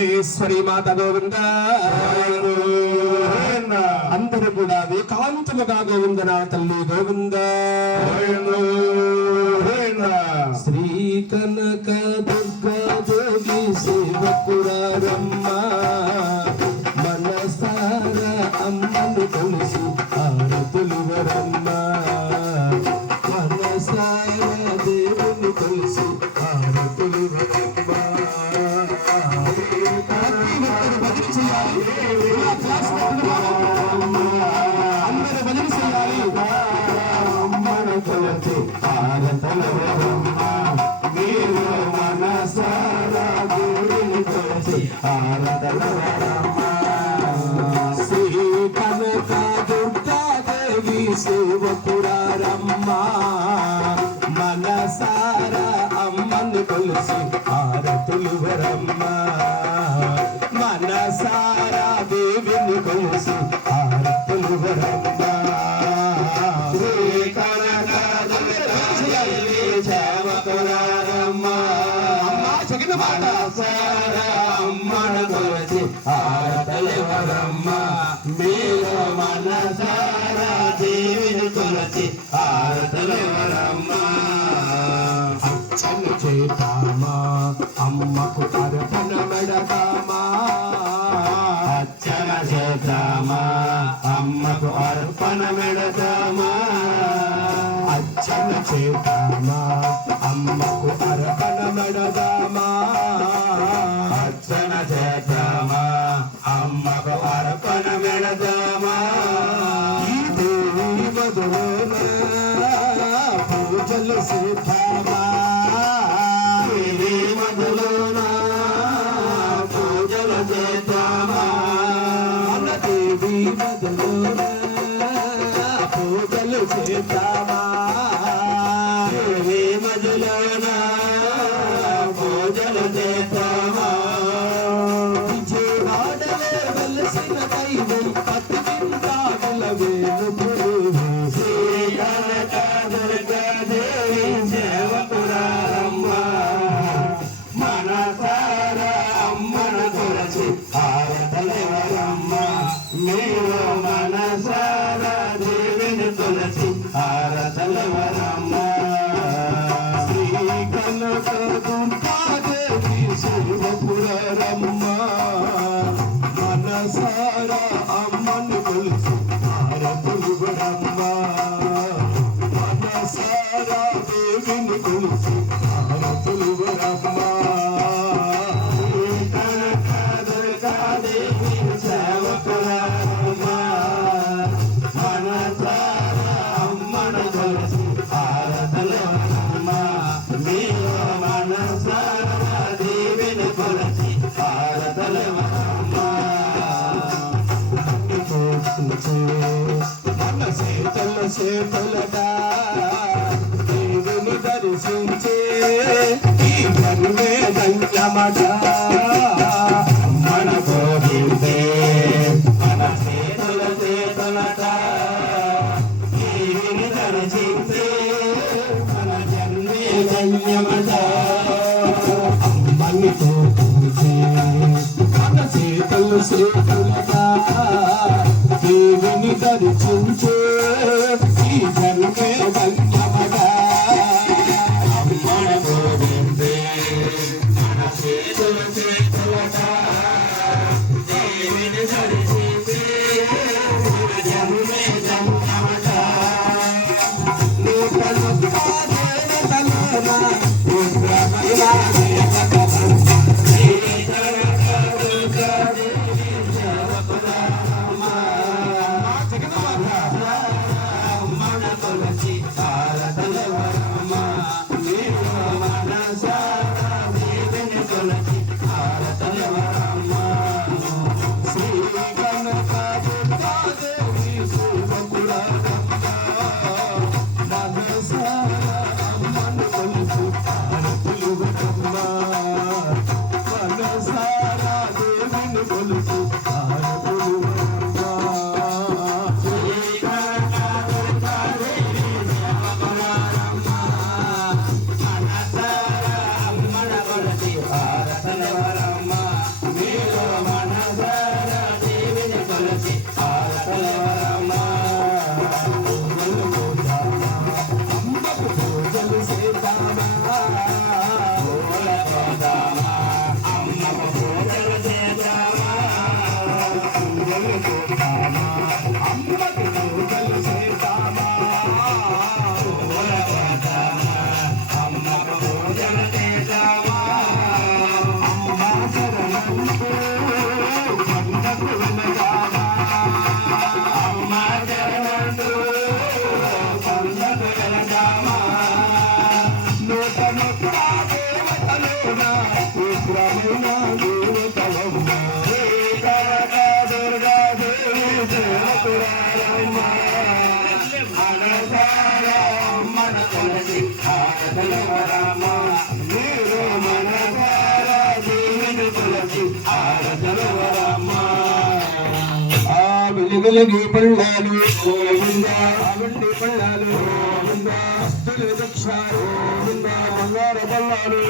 మల్లేశ్వరి మాత గోవింద. అందరూ కూడా ఏకాంతముగా గోవిందనా తల్లి గోవింద. శ్రీ కనక దుర్గా జోగి సేవకురారమ్మ మనసారా అమ్మను కొలిసి ఆరతులువరమ్మ. మనసారా దేవుని కొలిసి ఆరతులువరమ్మ. అందరూ భజన చేయాలి. అమ్మను కొలిసి ఆరతులువరమ్మ. మీరు మనసారా దేవుని కొలిసి ఆరతులువరమ్మ. శ్రీ కనక దుర్గా దేవి సేవకురారమ్మ మనసారా అమ్మను కొలిసి ఆరతులువరమ్మ. మనసారా దేవిని కొలిసి ఆరతులువరమ్మ. శ్రీ కనక దుర్గా దేవి సేవకురారమ్మ మనసారా అమ్మను కొలిసి ఆరతులువరమ్మ. మీరు మనసారా దేవిని కొలిసి ఆరతులువరమ్మ. అర్చన చేద్దామా అమ్మకు అర్పణ మెడదామా. అర్చన చేద్దామా అమ్మకు అర్పణ మెడదామా. అర్చన చేద్దామా అమ్మకు అర్పణ మెడదామా. అర్చన చేద్దామా అమ్మకు అర్పణ మెడదామా. ఈ దేవి మధులోన పూజలు చేద్దామా. దేవి మధులోన పూజలు చేద్దామా. దేవి మధులోన పూజలు చేద్దామా. దేవి మధులోన పూజలు చేద్దామా. విజయవాడలే వెలసిన దైవం పతివిందాడుల వేలుపురు. శ్రీ కనక దుర్గా దేవి సేవకురారమ్మ మనసారా అమ్మను కొలిసి ఆరతులువరమ్మ. మీరు మనసారా దేవిని కొలిసి ఆరతులువరమ్మ. శ్రీ కనక దుర్గా దేవి సేవకురారమ్మ మనసారా అమ్మను కొలిసి ఆరతులువరమ్మ. మనసారా దేవిని కొలిసి ఆరతులువరమ్మ. శ్రీ కనక దుర్గా దేవి సేవకురారమ్మ మనసారా అమ్మను కొలిసి ఆరతులువరమ్మ. మీరు మనసారా దేవిని కొలిసి ఆరతులువరమ్మ. మన చేతుల చేతులగా దేవుని దర్శించే ఈ జన్మే ధన్యమట. మన గోవిందే మన చేతుల చేతులట. దేవుని దర్శించే మన జన్మే ధన్యమట. అమ్మని పూజించే మన చేతుల చేతులగా దేవుని దర్శించే ఈ జన్మే ధన్యమట. అమ్మన గోవిందే మన చేతుల చేతులట. దేవుని దర్శించే మన జన్మే ధన్యమట. ఆవులకి పళ్ళాలు ఆవుండి పళ్ళాలు వస్తువులు దక్షాలు బంగారు పళ్ళాలు